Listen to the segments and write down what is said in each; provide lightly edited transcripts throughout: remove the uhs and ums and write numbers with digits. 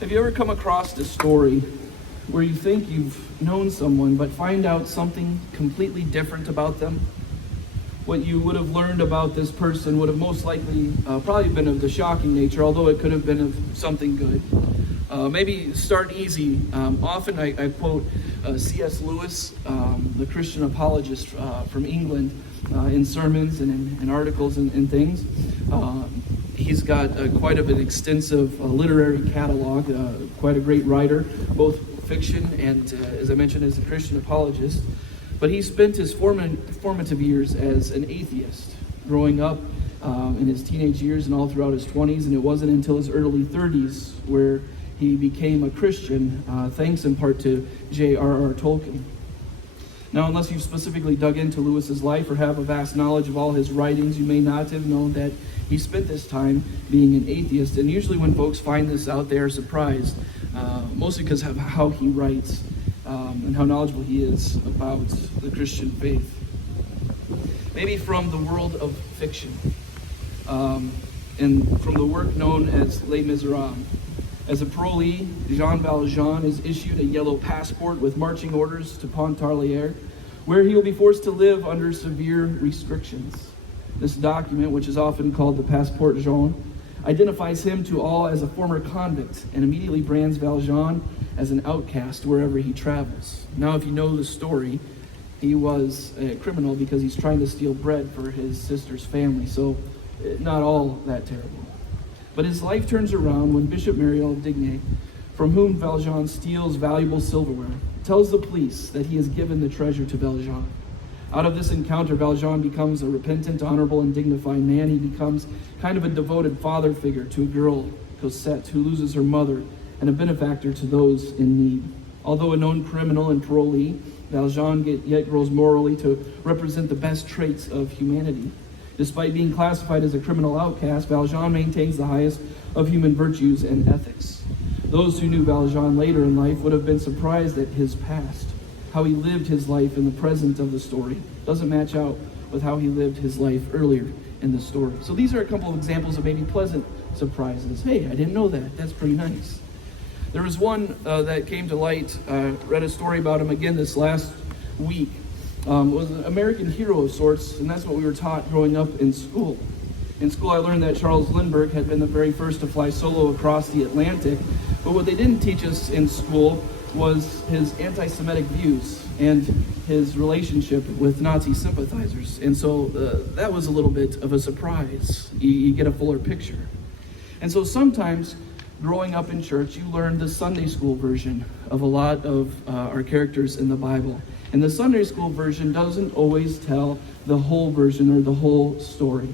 Have you ever come across a story where you think you've known someone but find out something completely different about them? What you would have learned about this person would have most likely probably been of the shocking nature, although it could have been of something good. Maybe start easy. Often I quote C.S. Lewis, the Christian apologist from England, in sermons and in articles and things. He's got quite of an extensive literary catalog, quite a great writer, both fiction and, as I mentioned, as a Christian apologist. But he spent his formative years as an atheist, growing up in his teenage years and all throughout his 20s, and it wasn't until his early 30s where he became a Christian, thanks in part to J.R.R. Tolkien. Now, unless you've specifically dug into Lewis's life or have a vast knowledge of all his writings, you may not have known that he spent this time being an atheist. And usually when folks find this out, they are surprised, mostly because of how he writes and how knowledgeable he is about the Christian faith. Maybe from the world of fiction, and from the work known as Les Miserables. As a parolee, Jean Valjean is issued a yellow passport with marching orders to Pontarlier, where he will be forced to live under severe restrictions. This document, which is often called the Passeport Jaune, identifies him to all as a former convict and immediately brands Valjean as an outcast wherever he travels. Now, if you know the story, he was a criminal because he's trying to steal bread for his sister's family, so not all that terrible. But his life turns around when Bishop Mariel of Digne, from whom Valjean steals valuable silverware, tells the police that he has given the treasure to Valjean. Out of this encounter, Valjean becomes a repentant, honorable, and dignified man. He becomes kind of a devoted father figure to a girl, Cosette, who loses her mother, and a benefactor to those in need. Although a known criminal and parolee, Valjean yet grows morally to represent the best traits of humanity. Despite being classified as a criminal outcast, Valjean maintains the highest of human virtues and ethics. Those who knew Valjean later in life would have been surprised at his past. How he lived his life in the present of the story doesn't match out with how he lived his life earlier in the story. So these are a couple of examples of maybe pleasant surprises. Hey, I didn't know that. That's pretty nice. There was one that came to light. Read a story about him again this last week. Was an American hero of sorts, and that's what we were taught growing up in school. In school, I learned that Charles Lindbergh had been the very first to fly solo across the Atlantic, but what they didn't teach us in school was his anti-Semitic views and his relationship with Nazi sympathizers. And so that was a little bit of a surprise. You get a fuller picture. And so sometimes growing up in church, you learn the Sunday school version of a lot of our characters in the Bible. And the Sunday school version doesn't always tell the whole version or the whole story.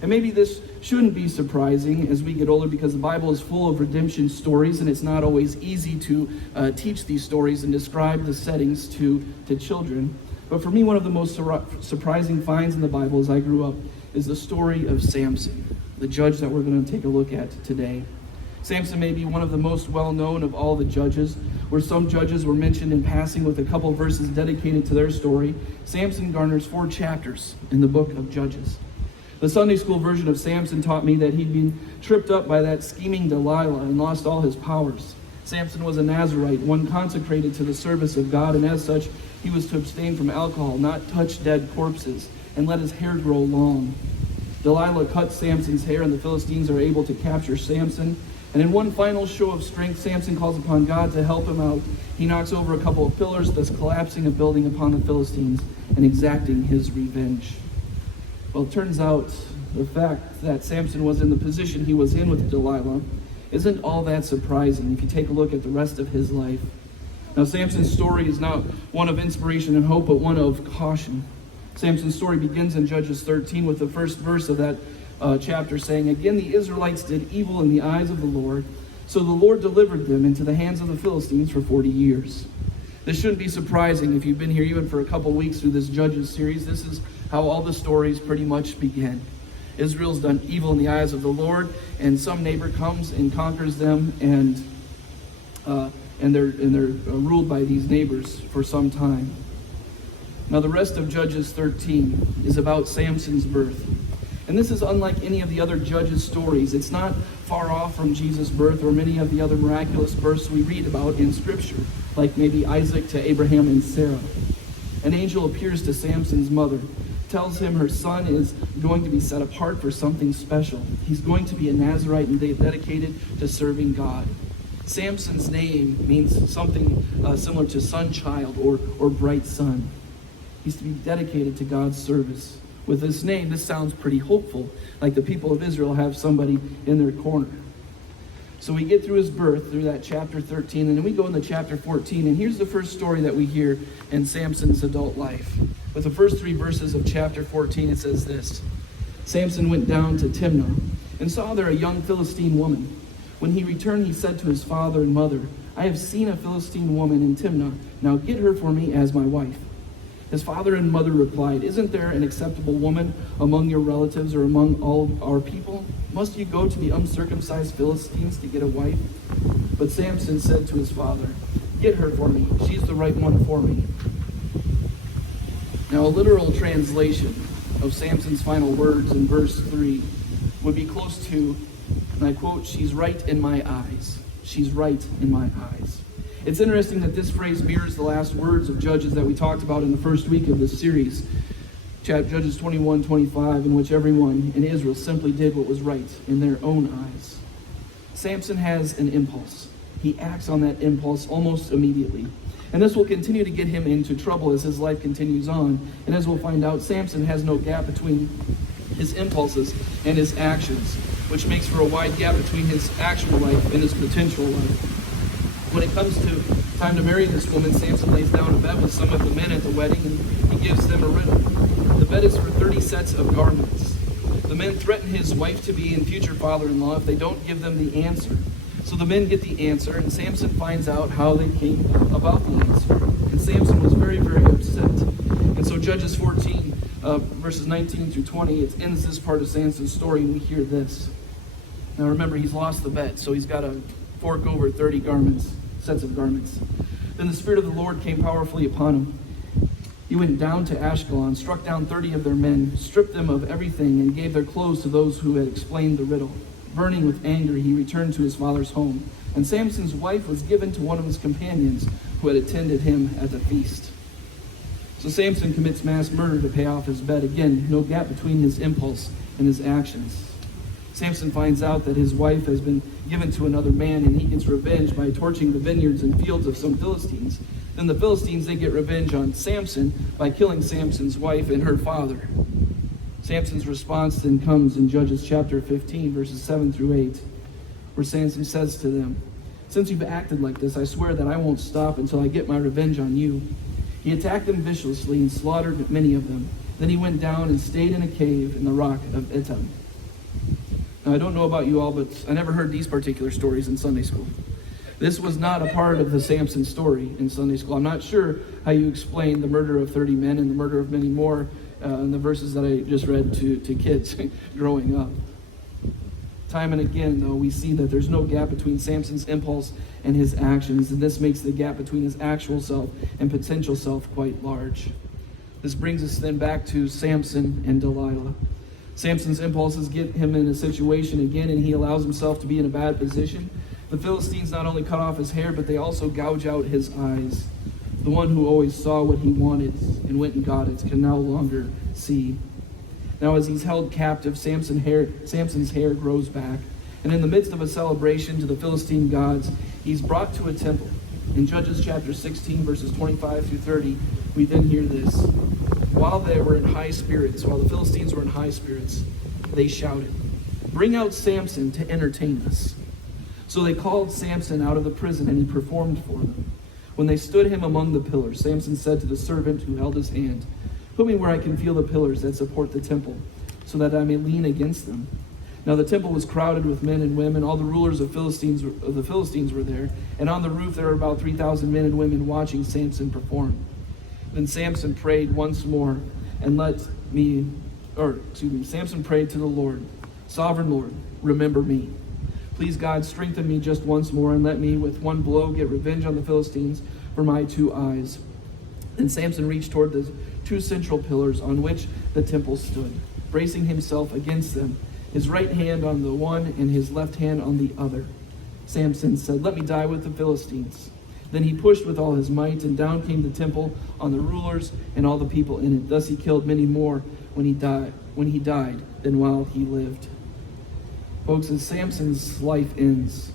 And maybe this shouldn't be surprising as we get older, because the Bible is full of redemption stories, and it's not always easy to teach these stories and describe the settings to children. But for me, one of the most surprising finds in the Bible as I grew up is the story of Samson, the judge that we're going to take a look at today. Samson may be one of the most well-known of all the judges. Where some judges were mentioned in passing with a couple verses dedicated to their story, Samson garners 4 chapters in the book of Judges. The Sunday school version of Samson taught me that he'd been tripped up by that scheming Delilah and lost all his powers. Samson was a Nazarite, one consecrated to the service of God, and as such, he was to abstain from alcohol, not touch dead corpses, and let his hair grow long. Delilah cuts Samson's hair, and the Philistines are able to capture Samson. And in one final show of strength, Samson calls upon God to help him out. He knocks over a couple of pillars, thus collapsing a building upon the Philistines and exacting his revenge. Well, it turns out the fact that Samson was in the position he was in with Delilah isn't all that surprising if you take a look at the rest of his life. Now, Samson's story is not one of inspiration and hope, but one of caution. Samson's story begins in Judges 13 with the first verse of that chapter saying, "Again the Israelites did evil in the eyes of the Lord, so the Lord delivered them into the hands of the Philistines for 40 years. This shouldn't be surprising if you've been here even for a couple weeks through this Judges series. This is how all the stories pretty much begin. Israel's done evil in the eyes of the Lord, and some neighbor comes and conquers them, and they're ruled by these neighbors for some time. Now the rest of Judges 13 is about Samson's birth. And this is unlike any of the other judges' stories. It's not far off from Jesus' birth or many of the other miraculous births we read about in Scripture, like maybe Isaac to Abraham and Sarah. An angel appears to Samson's mother, tells him her son is going to be set apart for something special. He's going to be a Nazirite and dedicated to serving God. Samson's name means something similar to sun-child or bright sun. He's to be dedicated to God's service. With this name, this sounds pretty hopeful, like the people of Israel have somebody in their corner. So we get through his birth, through that chapter 13, and then we go into chapter 14, and here's the first story that we hear in Samson's adult life. With the first 3 verses of chapter 14, it says this: Samson went down to Timnah and saw there a young Philistine woman. When he returned, he said to his father and mother, I have seen a Philistine woman in Timnah. Now get her for me as my wife. His father and mother replied, Isn't there an acceptable woman among your relatives or among all our people? Must you go to the uncircumcised Philistines to get a wife? But Samson said to his father, Get her for me. She's the right one for me. Now, a literal translation of Samson's final words in verse 3 would be close to, and I quote, she's right in my eyes. She's right in my eyes. It's interesting that this phrase mirrors the last words of Judges that we talked about in the first week of this series, Judges 21-25, in which everyone in Israel simply did what was right in their own eyes. Samson has an impulse. He acts on that impulse almost immediately. And this will continue to get him into trouble as his life continues on. And as we'll find out, Samson has no gap between his impulses and his actions, which makes for a wide gap between his actual life and his potential life. When it comes to time to marry this woman, Samson lays down a bet with some of the men at the wedding, and he gives them a riddle. The bet is for 30 sets of garments. The men threaten his wife-to-be and future father-in-law if they don't give them the answer. So the men get the answer, and Samson finds out how they came about the answer. And Samson was very, very upset. And so Judges 14, verses 19 through 20, it ends this part of Samson's story, and we hear this. Now remember, he's lost the bet, so he's got to fork over 30 garments. Sets of garments. Then the Spirit of the Lord came powerfully upon him. He went down to Ashkelon, struck down 30 of their men, stripped them of everything, and gave their clothes to those who had explained the riddle. Burning with anger, he returned to his father's home. And Samson's wife was given to one of his companions who had attended him at the feast. So Samson commits mass murder to pay off his bet. Again, no gap between his impulse and his actions. Samson finds out that his wife has been given to another man, and he gets revenge by torching the vineyards and fields of some Philistines. Then the Philistines, they get revenge on Samson by killing Samson's wife and her father. Samson's response then comes in Judges chapter 15, verses 7 through 8, where Samson says to them, Since you've acted like this, I swear that I won't stop until I get my revenge on you. He attacked them viciously and slaughtered many of them. Then he went down and stayed in a cave in the rock of Etam. Now, I don't know about you all, but I never heard these particular stories in Sunday school. This was not a part of the Samson story in Sunday school. I'm not sure how you explain the murder of 30 men and the murder of many more in the verses that I just read to kids growing up. Time and again, though, we see that there's no gap between Samson's impulse and his actions, and this makes the gap between his actual self and potential self quite large. This brings us then back to Samson and Delilah. Samson's impulses get him in a situation again, and he allows himself to be in a bad position. The Philistines not only cut off his hair, but they also gouge out his eyes. The one who always saw what he wanted and went and got it can no longer see. Now, as he's held captive, Samson's hair grows back. And in the midst of a celebration to the Philistine gods, he's brought to a temple. In Judges chapter 16, verses 25 through 30, we then hear this. While they were in high spirits, while the Philistines were in high spirits, they shouted, Bring out Samson to entertain us. So they called Samson out of the prison, and he performed for them. When they stood him among the pillars, Samson said to the servant who held his hand, Put me where I can feel the pillars that support the temple, so that I may lean against them. Now the temple was crowded with men and women. All the rulers of the Philistines were there, and on the roof there were about 3,000 men and women watching Samson perform. Then Samson prayed once more, Samson prayed to the Lord, Sovereign Lord, remember me. Please, God, strengthen me just once more, and let me with one blow get revenge on the Philistines for my 2 eyes. Then Samson reached toward the 2 central pillars on which the temple stood. bracing himself against them, his right hand on the one and his left hand on the other. Samson said, "Let me die with the Philistines." Then he pushed with all his might, and down came the temple on the rulers and all the people in it. Thus he killed many more when he died than while he lived. Folks, as Samson's life ends,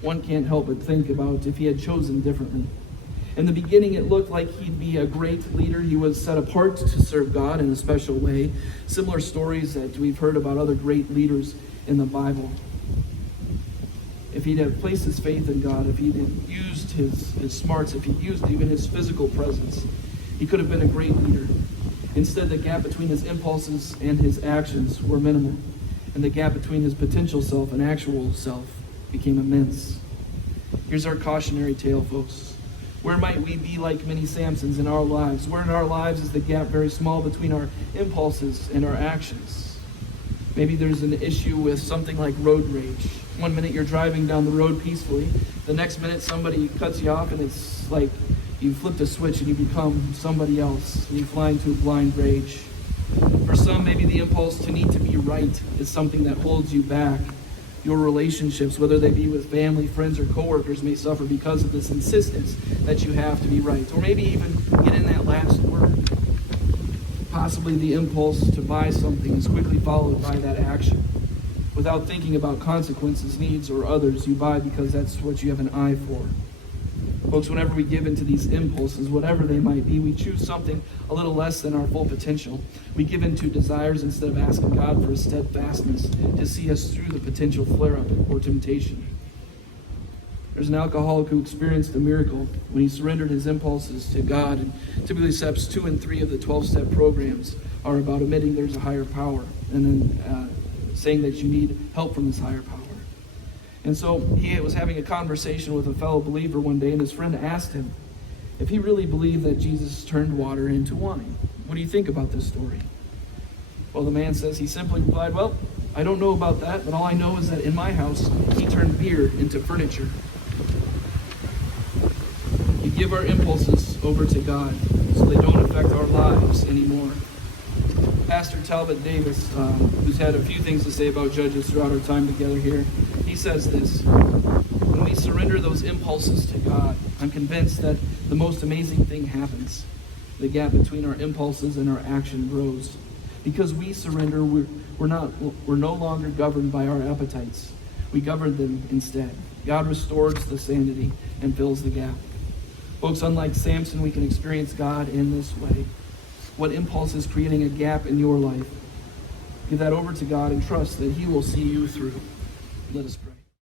one can't help but think about if he had chosen differently. In the beginning, it looked like he'd be a great leader. He was set apart to serve God in a special way. Similar stories that we've heard about other great leaders in the Bible. If he'd have placed his faith in God, if he'd used his smarts, if he'd used even his physical presence, he could have been a great leader. Instead, the gap between his impulses and his actions were minimal, and the gap between his potential self and actual self became immense. Here's our cautionary tale, folks. Where might we be like many Samsons in our lives? Where in our lives is the gap very small between our impulses and our actions? Maybe there's an issue with something like road rage. One minute you're driving down the road peacefully, the next minute somebody cuts you off and it's like you flipped a switch and you become somebody else and you fly into a blind rage. For some, maybe the impulse to need to be right is something that holds you back. Your relationships, whether they be with family, friends, or coworkers, may suffer because of this insistence that you have to be right. Or maybe even get in that last word. Possibly the impulse to buy something is quickly followed by that action. Without thinking about consequences, needs, or others, you buy because that's what you have an eye for. Folks, whenever we give into these impulses, whatever they might be, we choose something a little less than our full potential. We give into desires instead of asking God for a steadfastness to see us through the potential flare-up or temptation. There's an alcoholic who experienced a miracle when he surrendered his impulses to God. And typically steps 2 and 3 of the 12-step programs are about admitting there's a higher power and then saying that you need help from this higher power. And so he was having a conversation with a fellow believer one day, and his friend asked him if he really believed that Jesus turned water into wine. What do you think about this story? Well, the man says, he simply replied, "Well, I don't know about that, but all I know is that in my house, he turned beer into furniture." We give our impulses over to God so they don't affect our lives anymore. Pastor Talbot Davis, who's had a few things to say about Judges throughout our time together here, he says this: when we surrender those impulses to God, I'm convinced that the most amazing thing happens. The gap between our impulses and our action grows. Because we surrender, we're no longer governed by our appetites. We govern them instead. God restores the sanity and fills the gap. Folks, unlike Samson, we can experience God in this way. What impulse is creating a gap in your life? Give that over to God and trust that He will see you through. Let us pray.